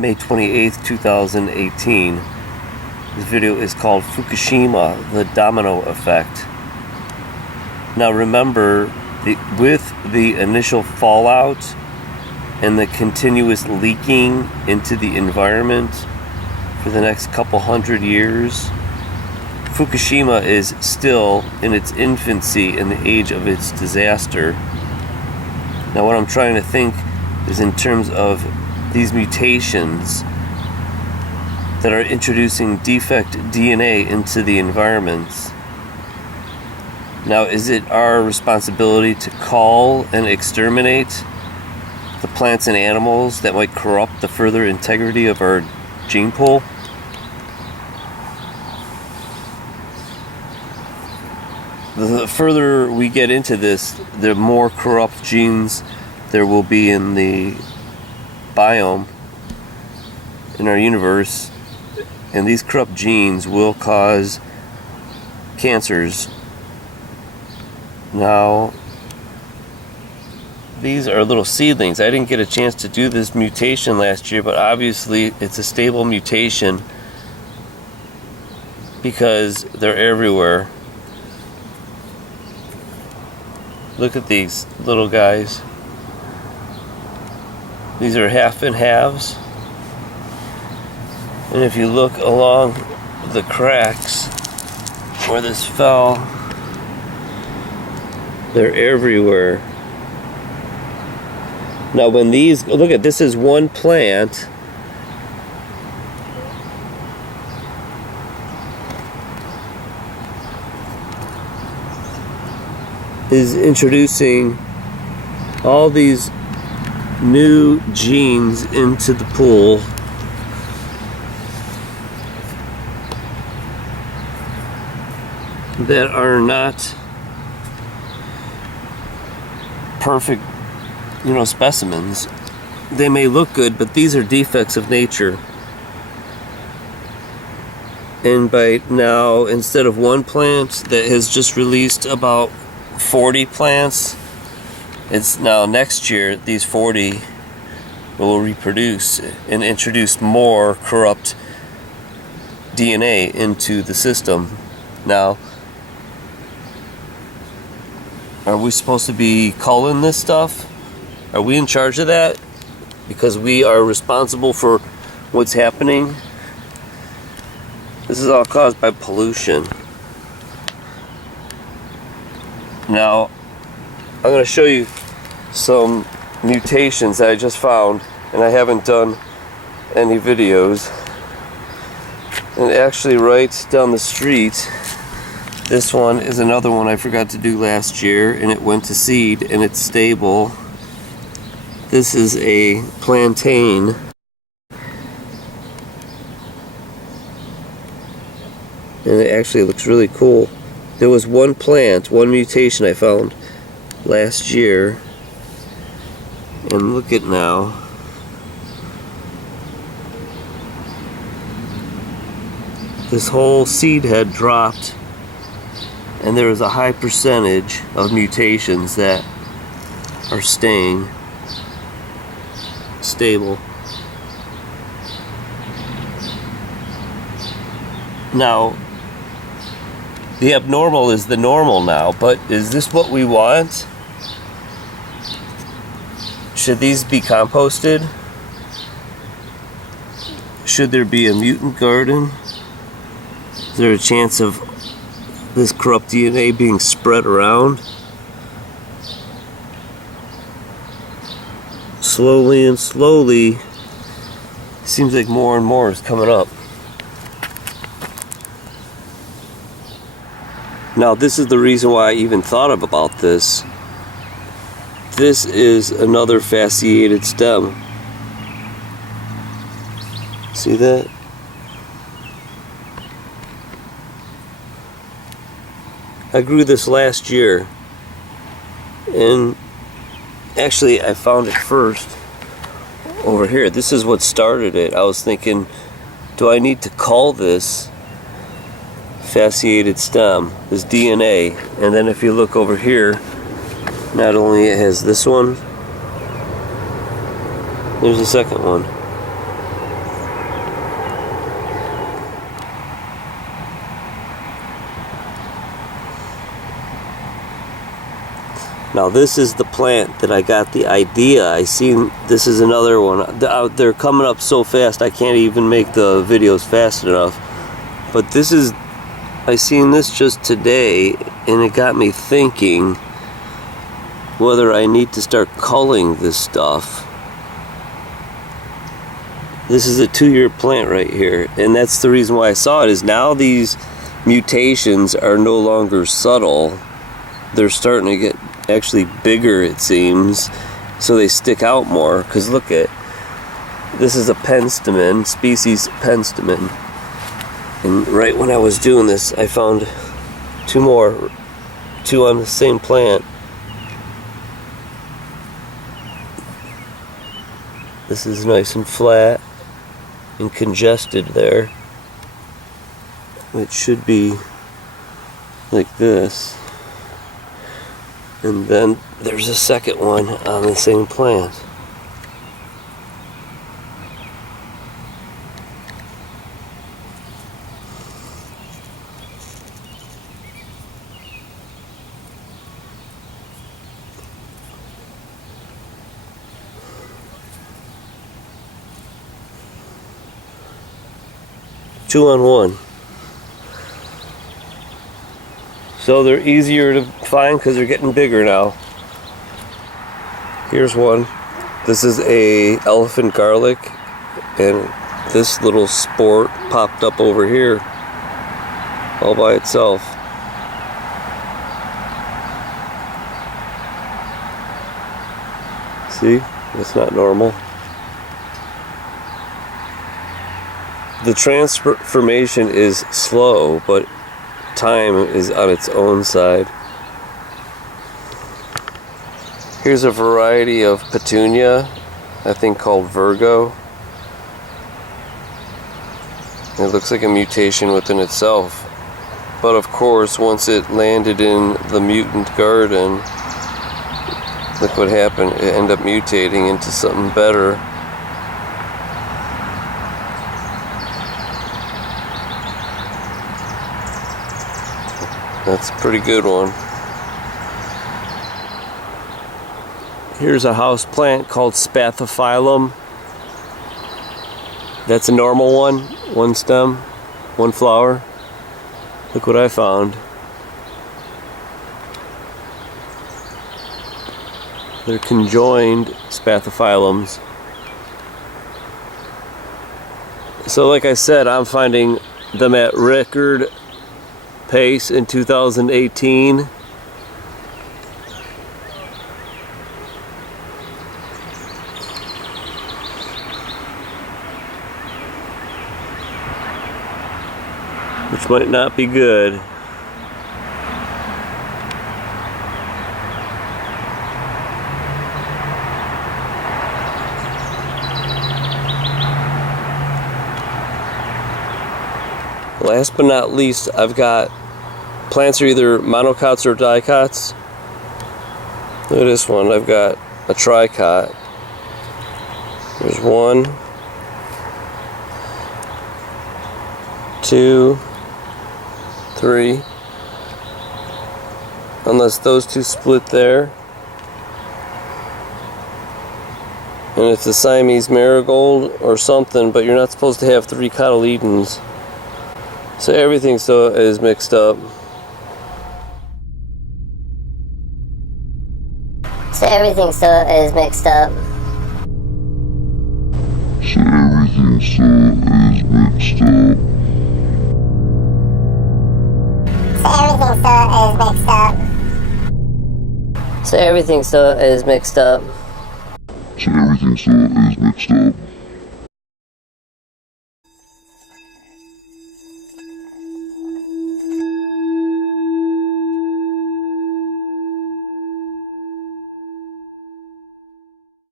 May 28th, 2018. This video is called Fukushima The Domino Effect. Now remember, with the initial fallout and the continuous leaking into the environment for the next couple hundred years, Fukushima is still in its infancy in the age of its disaster. Now what I'm trying to think is in terms of these mutations that are introducing defect DNA into the environments. Now, is it our responsibility to call and exterminate the plants and animals that might corrupt the further integrity of our gene pool? The further we get into this, the more corrupt genes there will be in the biome in our universe, and these corrupt genes will cause cancers. Now, these are little seedlings. I didn't get a chance to do this mutation last year, but obviously it's a stable mutation because they're everywhere. Look at these little guys. These are half and halves. And if you look along the cracks where this fell, they're everywhere. Now when these, look at this, is one plant. Is introducing all these new genes into the pool that are not perfect, specimens. They may look good, but these are defects of nature. And by now, instead of one plant that has just released about 40 plants, it's now next year these 40 will reproduce and introduce more corrupt DNA into the system. Now, are we supposed to be culling this stuff? Are we in charge of that? Because we are responsible for what's happening. This is all caused by pollution. Now, I'm going to show you some mutations that I just found, and I haven't done any videos. And actually right down the street, this one is another one I forgot to do last year, and it went to seed and it's stable. This is a plantain. And it actually looks really cool. There was one plant, one mutation I found last year. And look at now. This whole seed had dropped, and there is a high percentage of mutations that are staying stable. Now, the abnormal is the normal now, but is this what we want? Should these be composted? Should there be a mutant garden? Is there a chance of this corrupt DNA being spread around? Slowly and slowly, seems like more and more is coming up. Now this is the reason why I even thought about this. This is another fasciated stem. See that? I grew this last year, and actually I found it first over here. This is what started it. I was thinking, do I need to call this fasciated stem, this DNA? And then if you look over here, not only it has this one, there's a second one. Now this is the plant that I got the idea. I seen this is another one. They're coming up so fast I can't even make the videos fast enough. But this is, I seen this just today and it got me thinking whether I need to start culling this stuff. This is a 2-year plant right here, and that's the reason why I saw it, is now these mutations are no longer subtle. They're starting to get actually bigger, it seems, so they stick out more. Because look at, this is a penstemon, species penstemon, and right when I was doing this I found two on the same plant. This is nice and flat and congested there. It should be like this. And then there's a second one on the same plant. Two on one. So they're easier to find because they're getting bigger now. Here's one. This is a elephant garlic, and this little sport popped up over here all by itself. See? That's not normal. The transformation is slow, but time is on its own side. Here's a variety of petunia, I think called Virgo. It looks like a mutation within itself. But of course, once it landed in the mutant garden, look what happened. It ended up mutating into something better. That's a pretty good one. Here's a house plant called Spathiphyllum. That's a normal one stem, one flower. Look what I found. They're conjoined Spathiphyllums. So like I said, I'm finding them at record pace in 2018. Which might not be good. Last but not least, I've got plants are either monocots or dicots. Look at this one. I've got a tricot. There's 1, 2, 3. Unless those two split there. And it's a Siamese marigold or something, but you're not supposed to have 3 cotyledons. So everything is mixed up. So everything still is mixed up. So everything still is mixed up. So everything still is mixed up. So everything still is mixed up.